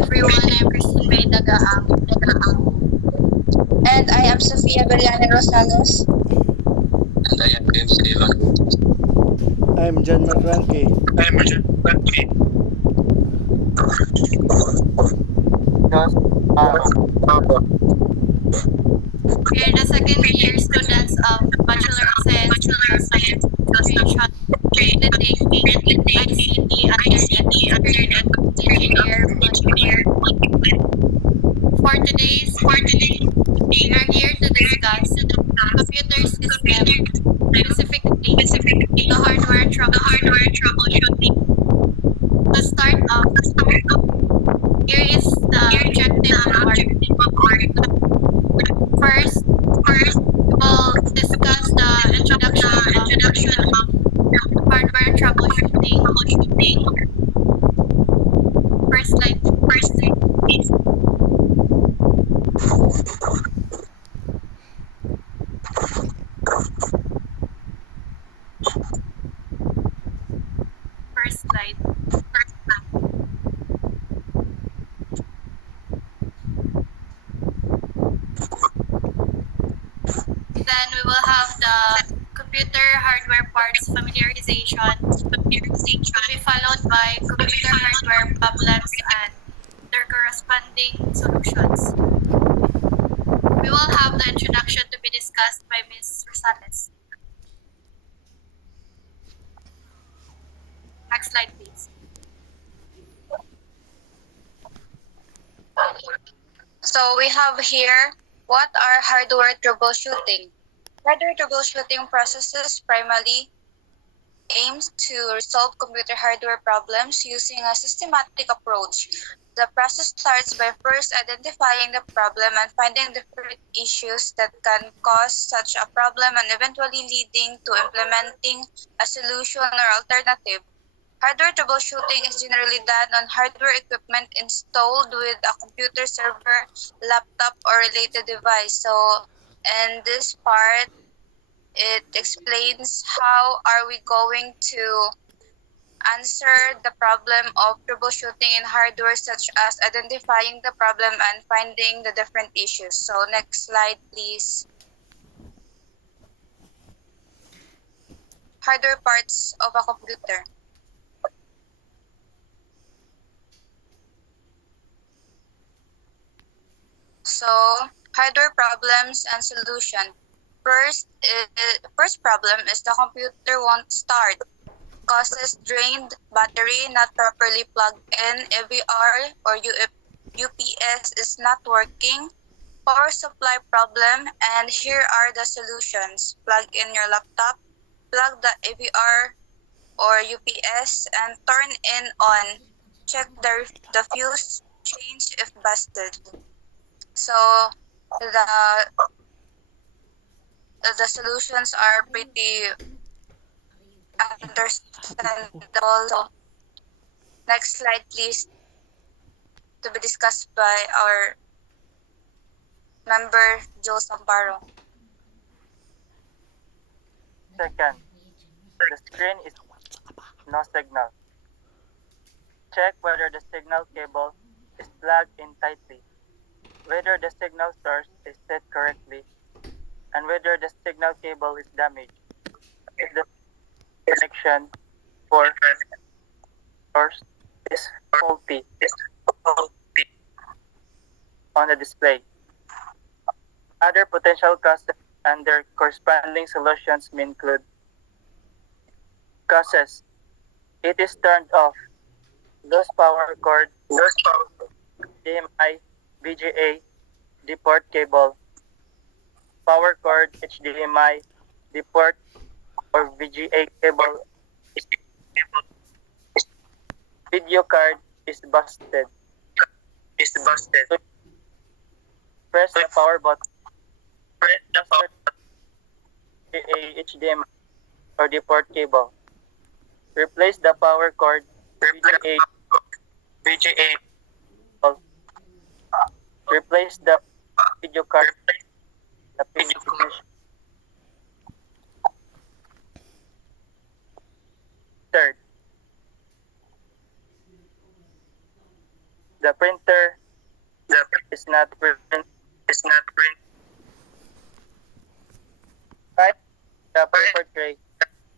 everyone. I'm Christine May Dagaang. And I am Sofia Beliana Rosales. And I am James Ivan. I'm John McCranky. I am John McCranky. Just, We are the second year students of Bachelor of Science in Administration, creating ICT under engineer module. For today's, we are here to discuss computer system, specifically the hardware troubleshooting. To start off, here is the objective of our first. We'll discuss the introduction of hardware troubleshooting. First slide, please. First slide. Then we will have the computer hardware parts familiarization, to be followed by computer hardware problems and their corresponding solutions. We will have the introduction to be discussed by Ms. Rosales. Next slide, please. So we have here, what are hardware troubleshooting? Hardware troubleshooting processes primarily aims to resolve computer hardware problems using a systematic approach. The process starts by first identifying the problem and finding different issues that can cause such a problem and eventually leading to implementing a solution or alternative. Hardware troubleshooting is generally done on hardware equipment installed with a computer server, laptop, or related device. So, in this part, it explains how are we going to answer the problem of troubleshooting in hardware, such as identifying the problem and finding the different issues. So next slide, please. Hardware parts of a computer. So hardware problems and solution. First problem is the computer won't start. Causes drained battery, not properly plugged in, AVR or UPS is not working, power supply problem, and here are the solutions. Plug in your laptop, plug the AVR or UPS, and turn in on. Check the fuse, change if busted. So the solutions are pretty understandable. So, next slide, please, to be discussed by our member, Joe Samparo. second, the screen is no signal. Check whether the signal cable is plugged in tightly, whether the signal source is set correctly, and whether the signal cable is damaged. If the connection for source is faulty on the display. Other potential causes and their corresponding solutions may include causes. It is turned off. Loose power cord, HDMI, VGA, deport cable, power cord, HDMI, deport or VGA cable, video card is busted. Press the power button. VGA, HDMI or deport cable. Replace the power cord, VGA. Replace the video card. The PCB. Third, The printer is not print. Right. The paper tray.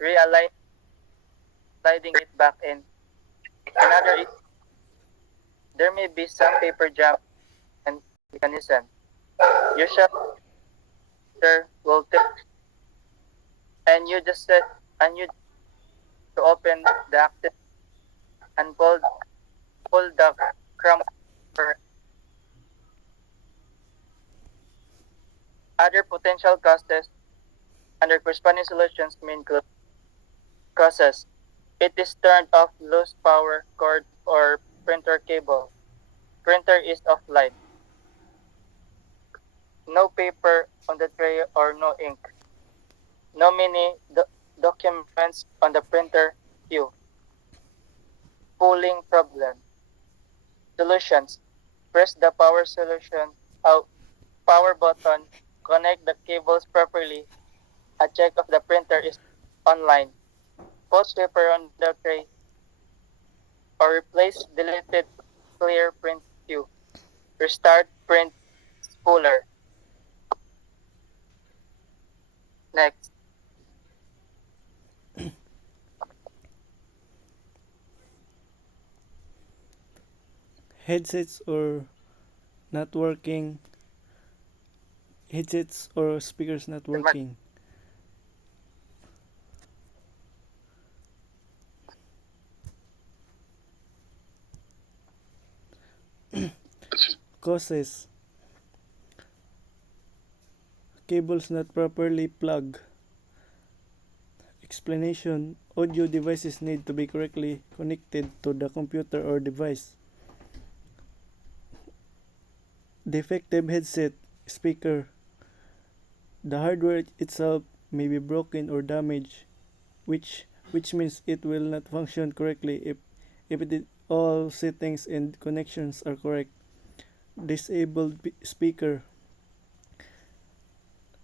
Realign, sliding it back in. Another is there may be some paper jam and mechanism. Your shutter will tip, and you just set and you to open the active and pull the crumb. Other potential causes under corresponding solutions may include causes. It is turned off loose power cord or printer cable. Printer is offline. No paper on the tray or no ink. No mini documents on the printer queue. Pulling problem. Solutions. Press the power solution out power button. Connect the cables properly. A check of the printer is online. Put paper on the tray or replace deleted clear print queue. Restart print spooler. Next. Headsets or not working. Headsets or speakers not working. Causes. Cables not properly plugged. Explanation. Audio devices need to be correctly connected to the computer or device. Defective headset speaker. The hardware itself may be broken or damaged, which means it will not function correctly if all settings and connections are correct. Disabled speaker.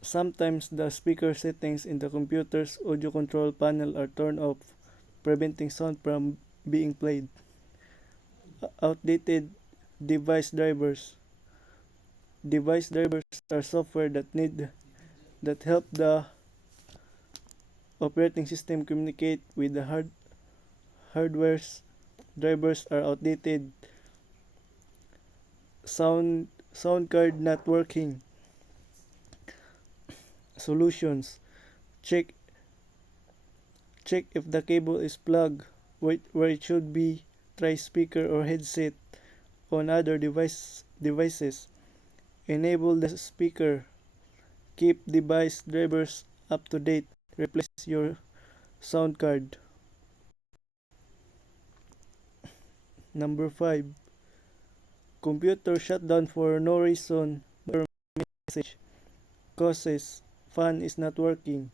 Sometimes the speaker settings in the computer's audio control panel are turned off, preventing sound from being played. Outdated device drivers. Device drivers are software that help the operating system communicate with the hardware's drivers are outdated. Sound card not working. Solutions. Check if the cable is plugged where it should be. Try speaker or headset on other devices. Enable the speaker. Keep device drivers up to date. Replace your sound card. Number 5. Computer shutdown for no reason or message. Causes. Fan is not working.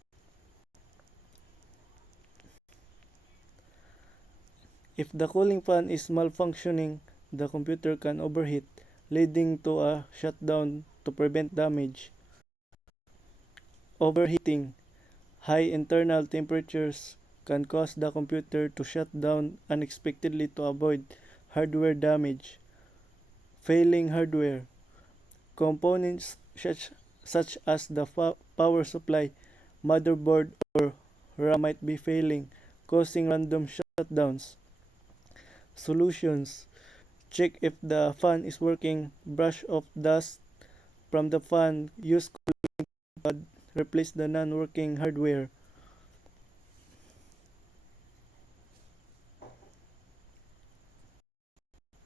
If the cooling fan is malfunctioning, the computer can overheat, leading to a shutdown to prevent damage. Overheating. High internal temperatures can cause the computer to shut down unexpectedly to avoid hardware damage. Failing hardware. Components such as the power supply, motherboard, or RAM might be failing, causing random shutdowns. Solutions. Check if the fan is working, brush off dust from the fan, use cooling pad, replace the non-working hardware.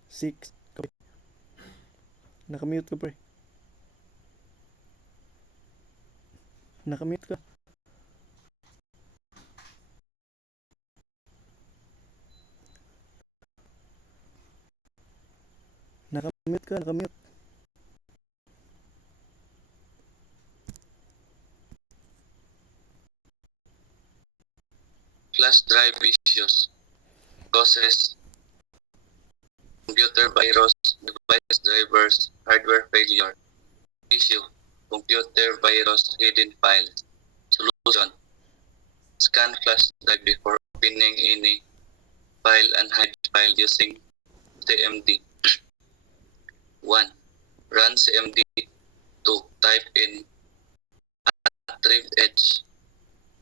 Six. Nakamute ka, pre. Nakamute ka. Nakamute. Flash drive issues. Causes. Computer virus, device drivers, hardware failure. Issue. Computer virus, hidden files. Solution. Scan flash drive before opening any file and hide file using TMD. 1. Run CMD to type in retrieve H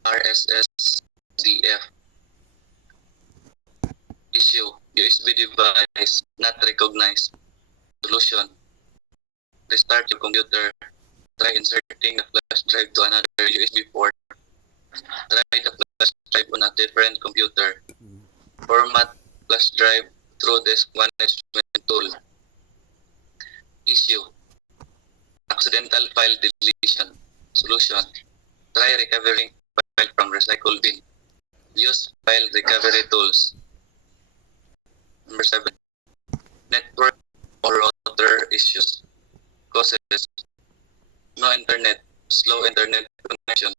RSSDF. Issue: USB device not recognized. Solution: restart your computer. Try inserting the flash drive to another USB port. Try the flash drive on a different computer. Format flash drive through disk management tool. Issue: accidental file deletion. Solution: try recovering file from recycle bin. Use file recovery tools. Number 7. Network or router issues. Causes: no internet, slow internet connection.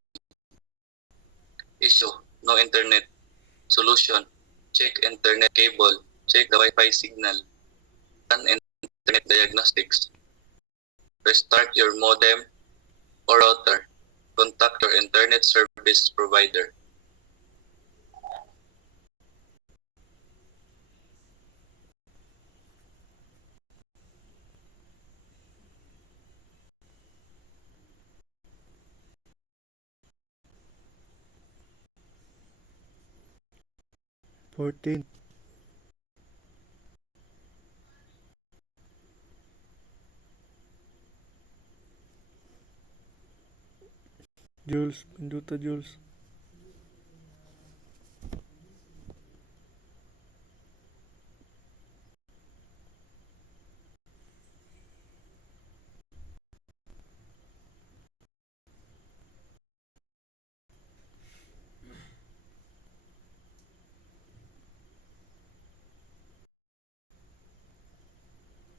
Issue: no internet. Solution: check internet cable, check the Wi-Fi signal. Run internet diagnostics. Restart your modem or router. Contact your internet service provider. Fourteen. Jules, pinduta Jules.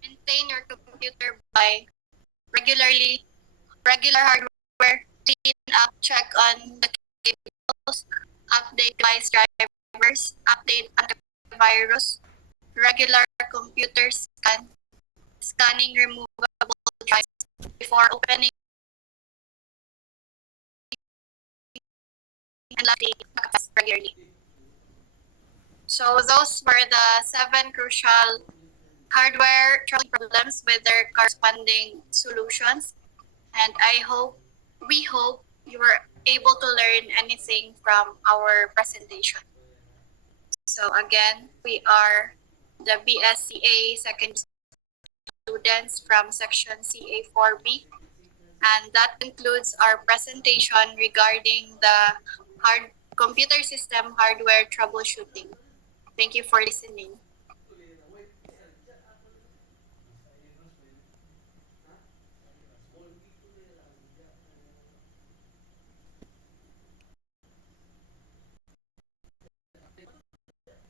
Maintain your computer by regular hardware, clean up, check on the cables, update device drivers, update antivirus, regular computer scanning removable drives before opening and update backups regularly. So those were the 7 crucial hardware problems with their corresponding solutions. And we hope you were able to learn anything from our presentation. So again, we are the BSCA second students from section CA4B. And that concludes our presentation regarding the computer system hardware troubleshooting. Thank you for listening.